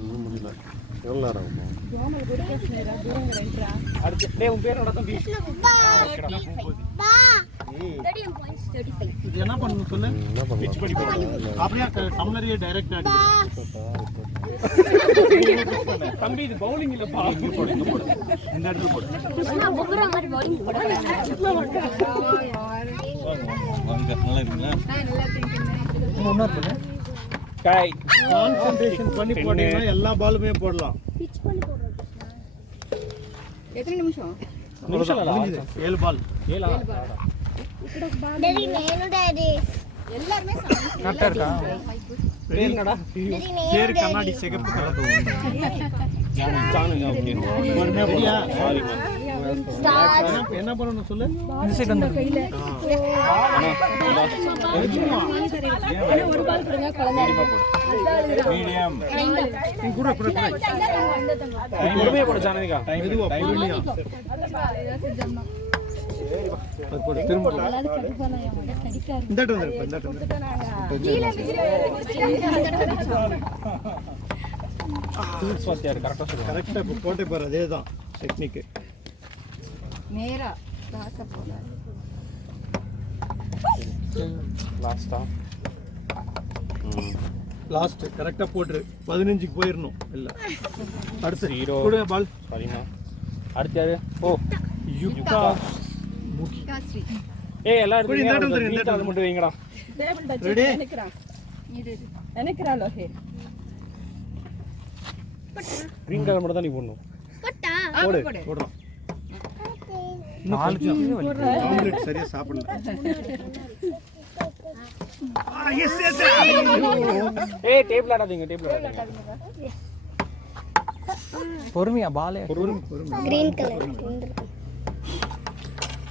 ஒன்றும் முடியல எவ்வளோ நேரம் ஆகும் அடுத்து டேய் உன் பேரோட தம்பி? இது என்ன பண்ணணும் சொல்லு? என்ன பண்ணலாம் அப்படியே டம்ளரையே டைரக்ட் தம்பி இது பவுலிங் இந்த இடத்துல போடு. கான்சென்ட்ரேஷன் பண்ணி போட்டீங்கன்னா எல்லா பாலுமே போடலாம் பேர் என்னடா பேர் கண்ணாடி சிகப்பு கலந்து என்ன- பண்ணணும் சொல்லு மீடியம் கூட கூட பொறுமையா அது போடு கரெக்டாக இப்போ போட்டே பாரு அதே தான் டெக்னிக்கு நேரா லாஸ்ட்டாக போகாது லாஸ்ட்டா லாஸ்ட் கரெக்டாக போட்டுரு. பதினஞ்சுக்கு போயிடணும் இல்லை. அடுத்து. ஹீரோ கொடுங்க பால் சரிம்மா அடுத்து யாரு? ஓ யுக்தா முகி ஏய் எல்லாரும் இந்த ஆட்டம் இந்த ஆட்டம் மட்டும் வைங்கடா. ரெடி நினைக்கிறான். இது நினைக்கிறான் லோகே. கிரீன் கலர் மட்டும் தான் நீ போடணும். போட்டா? போடு போடுறான் ஆம்லெட் சரியா சாப்பிடல ஏய் டேபிள் ஆடாதீங்க டேபிள் ஆடாதீங்க. பொறுமையா பாலே. பொறுமை பொறுமை. கிரீன் கலர்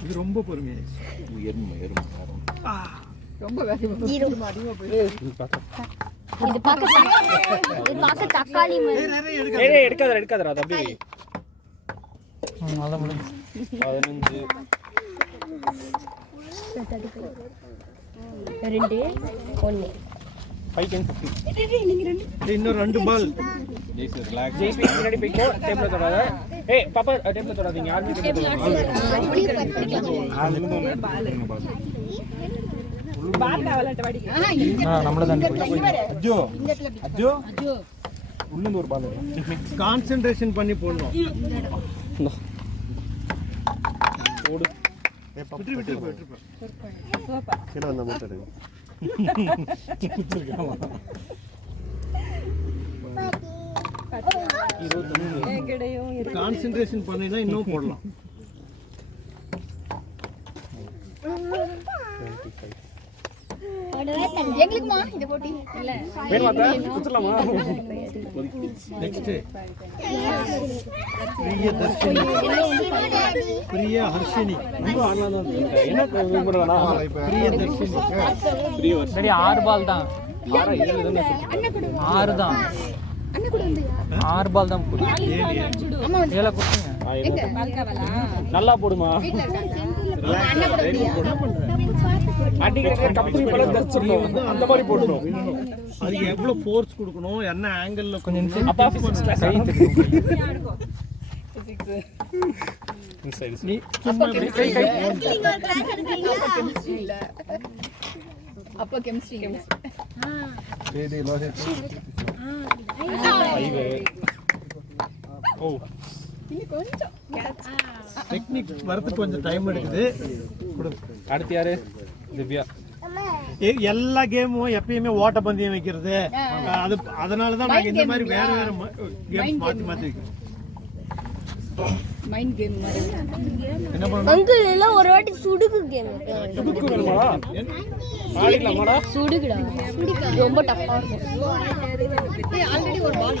இது ரொம்ப பொறுமையாயிடுச்சு எருமை ரொம்ப வேகமா அதிகமா போயிடுச்சு. பார்த்தா இது பார்க்க இது பார்க்க தக்காளி. மாதிரி. எடுக்காதடா எடுக்காதடா பதினஞ்சு రెండు ஒன்று ஃபைவ் டென் ஃபிஃப்டி ஏய், இன்னும் ரெண்டு பால் ஜெய்பி பின்னாடி போய்க்கோ டேபிள் தொடாத. ஏய் பாப்பா டேபிள் தொடாதீங்க. யாருமே டேபிள் பால் கான்சென்ட்ரேஷன் பண்ணி போடணும். ஓடு. விட்டு விட்டு. கீழே வந்த மட்டும் கான்சென்ட்ரேஷன் பண்ணினா இன்னும் போடலாம். எங்களுக்குமா? இந்த போட்டி? இல்ல. வேணுமா அத்தை? குத்துலாமா நெக்ஸ்ட் பிரிய தர்ஷினி. பிரியா ஹர்ஷினி. ரொம்ப பிரிய தர்ஷினி. சரி ஆறு பால் தான். ஆறா தானே. ஆறு தான். ஆறு பால் தான் போடு ஏழு. ஏழு. நல்லா போடுமா? அந்த மாதிரி போடணும் அதுக்கு எவ்வளவு ஃபோர்ஸ் கொடுக்கணும் என்ன ஆங்கிள் கொஞ்சம் அப்பா நீ சும்மா கை கை அப்போ கெமிஸ்ட்ரி ஓ டெக்னிக் வரதுக்கு கொஞ்சம் டைம் எடுக்குது. அடுத்து யாரு? திவ்யா. ஏ- எல்லா கேமும் எப்பயுமே ஓட்டப்பந்தயம் வைக்கிறது. அது அதனால தான் நாங்கள் இந்த மாதிரி வேற வேற கேம் மாற்றி மாற்றி வைக்கிறோம். மைண்ட் கேம் அங்கிள் எல்லாம் ஒரு வாட்டி சுடுகு கேம் துடுக்கு வேணுமாடா ஆடிடலாமாடா சுடுகுடா ரொம்ப டஃப்பா இருக்கும். ஆல்ரெடி ஒரு பால்